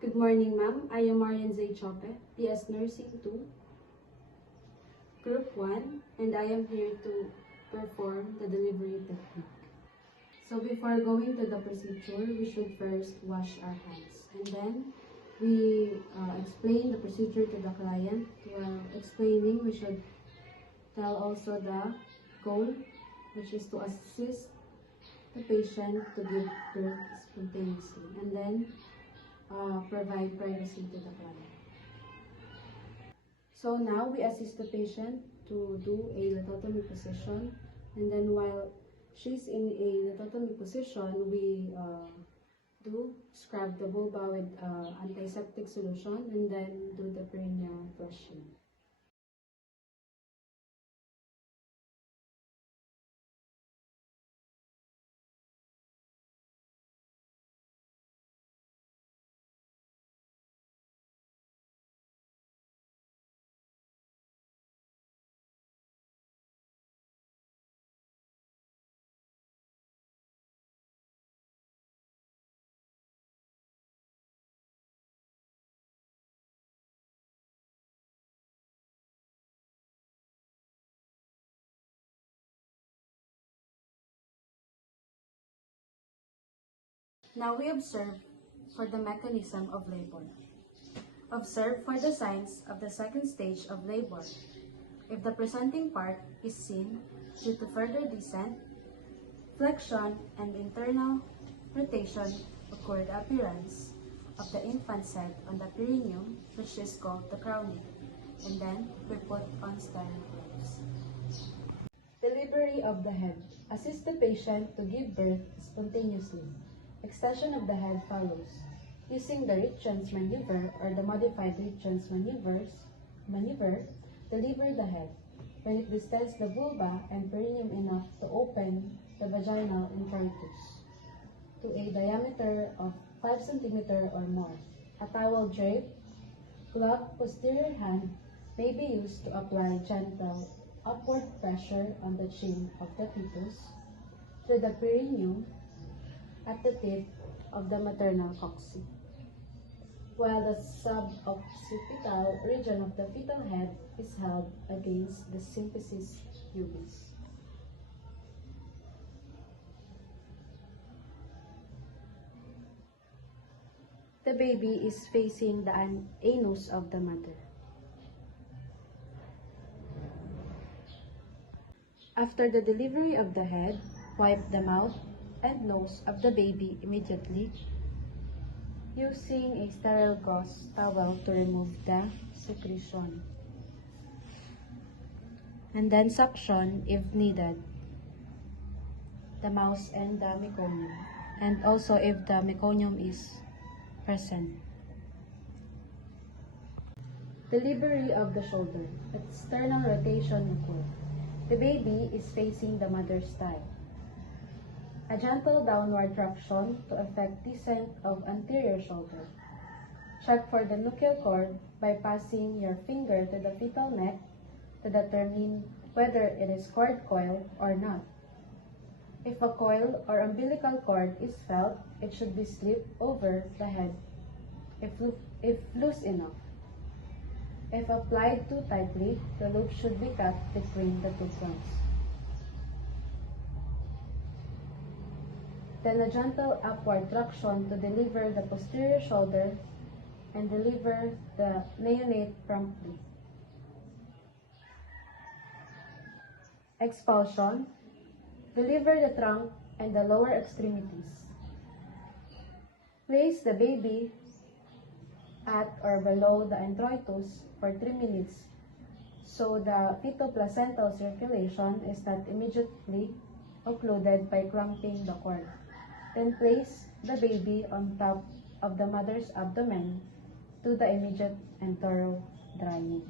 Good morning, ma'am. I am Marian Zay Chope, PS Nursing 2, Group 1, and I am here to perform the delivery technique. So before going to the procedure, we should first wash our hands. And then we explain the procedure to the client. While explaining, we should tell also the goal, which is to assist the patient to give birth spontaneously. And then provide privacy to the client. So now we assist the patient to do a lithotomy position, and then while she's in a lithotomy position, we do scrub the vulva with antiseptic solution and then do the perineal flushing. Now we observe for the mechanism of labor. Observe for the signs of the second stage of labor. If the presenting part is seen due to further descent, flexion and internal rotation occur the appearance of the infant's head on the perineum, which is called the crowning, and then we put on sterile clothes. Delivery of the head. Assist the patient to give birth spontaneously. Extension of the head follows. Using the Ritchens maneuver or the modified Ritchens maneuver, deliver the head. When it distends the vulva and perineum enough to open the vaginal introitus to a diameter of 5 cm or more. A towel drape, gloved posterior hand may be used to apply gentle upward pressure on the chin of the fetus through the perineum at the tip of the maternal coccyx, while the suboccipital region of the fetal head is held against the symphysis pubis. The baby is facing the anus of the mother. After the delivery of the head, wipe the mouth and nose of the baby immediately using a sterile gauze towel to remove the secretion. And then suction, if needed, the mouth and the meconium, and also if the meconium is present. Delivery of the shoulder. External rotation occurs. The baby is facing the mother's thigh. A gentle downward traction to effect descent of anterior shoulder. Check for the nuchal cord by passing your finger to the fetal neck to determine whether it is cord coil or not. If a coil or umbilical cord is felt, it should be slipped over the head if loose enough. If applied too tightly, the loop should be cut between the two prongs. Then a gentle upward traction to deliver the posterior shoulder and deliver the neonate promptly. Expulsion. Deliver the trunk and the lower extremities. Place the baby at or below the introitus for 3 minutes so the fetal-placental circulation is not immediately occluded by clamping the cord. Then place the baby on top of the mother's abdomen to the immediate and thorough drying.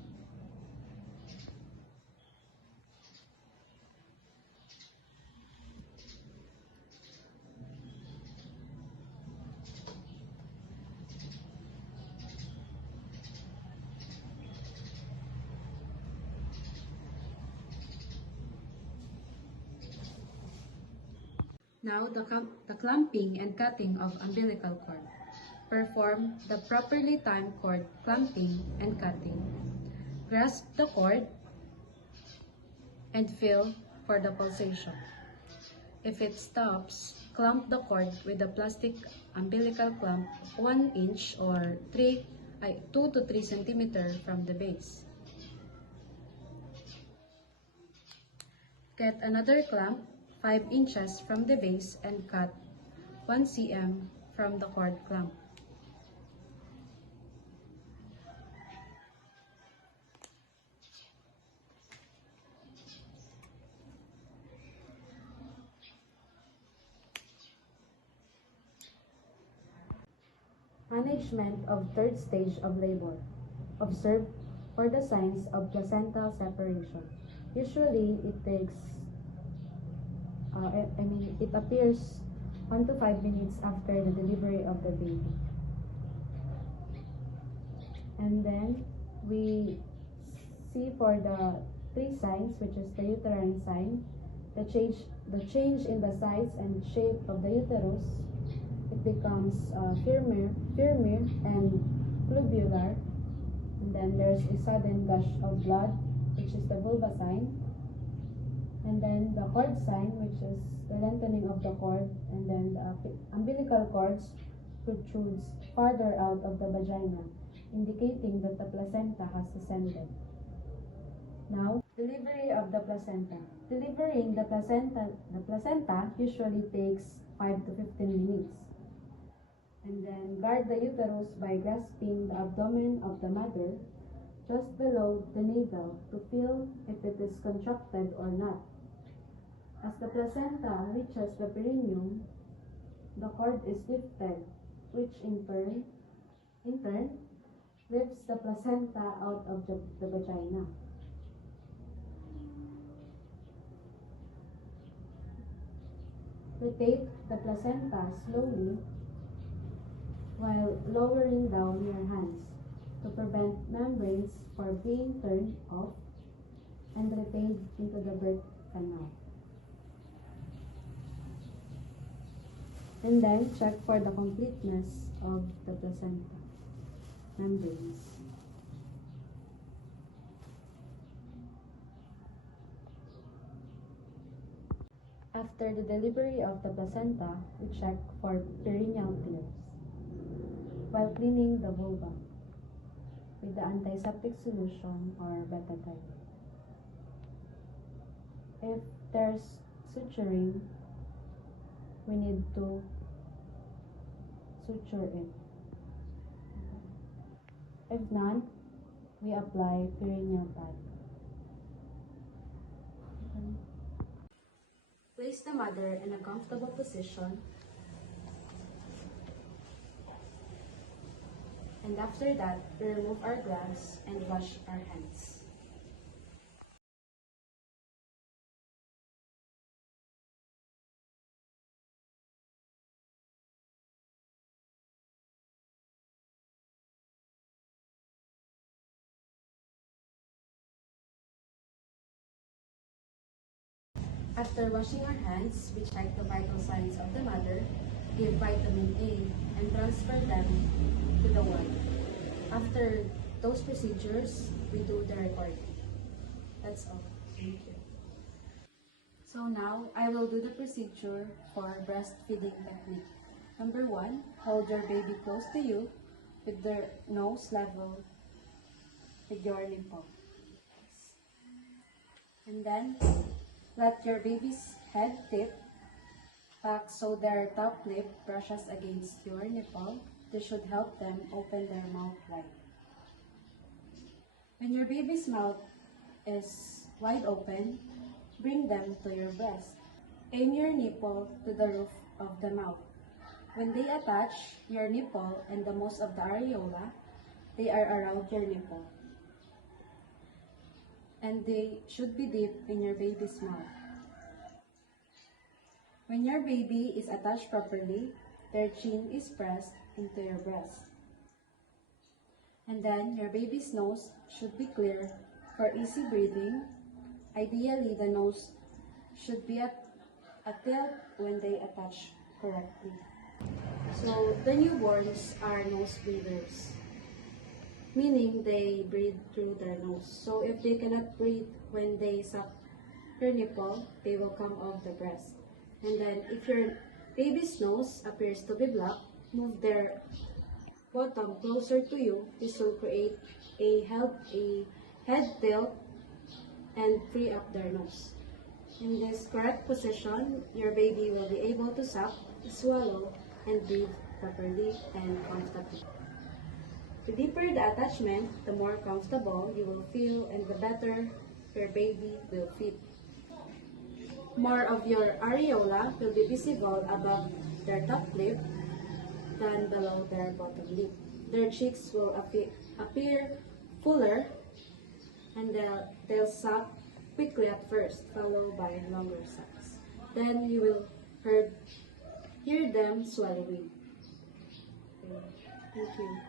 Now the clamping and cutting of umbilical cord. Perform the properly timed cord clamping and cutting. Grasp the cord and feel for the pulsation. If it stops, clamp the cord with a plastic umbilical clamp 1 inch or 2 to 3 centimeters from the base. Get another clamp 5 inches from the base and cut 1 cm from the cord clamp. Management of third stage of labor. Observe for the signs of placental separation. Usually, it takes, it appears 1 to 5 minutes after the delivery of the baby. And then, we see for the 3 signs, which is the uterine sign, the change in the size and shape of the uterus. It becomes firmer and globular. And then there's a sudden gush of blood, which is the vulva sign. And then the cord sign, which is the lengthening of the cord. And then the umbilical cords protrudes farther out of the vagina, indicating that the placenta has descended. Now, delivery of the placenta. Delivering the placenta usually takes 5 to 15 minutes. And then guard the uterus by grasping the abdomen of the mother just below the navel to feel if it is contracted or not. As the placenta reaches the perineum, the cord is lifted, which in turn lifts the placenta out of the vagina. Rotate the placenta slowly while lowering down your hands to prevent membranes from being turned off and retained into the birth canal. And then check for the completeness of the placenta membranes. After the delivery of the placenta, we check for perineal tears while cleaning the vulva with the antiseptic solution or Betadine. If there's suturing, we need to suture it. If none, we apply perineal pad. Place the mother in a comfortable position. And after that, we remove our gloves and wash our hands. After washing our hands, we check the vital signs of the mother, give vitamin A, and transfer them to the ward. After those procedures, we do the recording. That's all. Thank you. So now, I will do the procedure for breastfeeding technique. Number 1, hold your baby close to you with their nose level with your nipple. And then, let your baby's head tip back so their top lip brushes against your nipple. This should help them open their mouth wide. When your baby's mouth is wide open, bring them to your breast. Aim your nipple to the roof of the mouth. When they attach your nipple and the most of the areola, they are around your nipple. And they should be deep in your baby's mouth. When your baby is attached properly, their chin is pressed into your breast. And then your baby's nose should be clear for easy breathing. Ideally, the nose should be at a tilt when they attach correctly. So the newborns are nose breathers, meaning they breathe through their nose. So if they cannot breathe when they suck your nipple, they will come off the breast. And then if your baby's nose appears to be blocked, move their bottom closer to you. This will create a head tilt and free up their nose. In this correct position, your baby will be able to suck, swallow, and breathe properly and comfortably. The deeper the attachment, the more comfortable you will feel and the better your baby will fit. More of your areola will be visible above their top lip than below their bottom lip. Their cheeks will appear fuller and they'll suck quickly at first, followed by longer sucks. Then you will hear them swallowing. Okay. Thank you.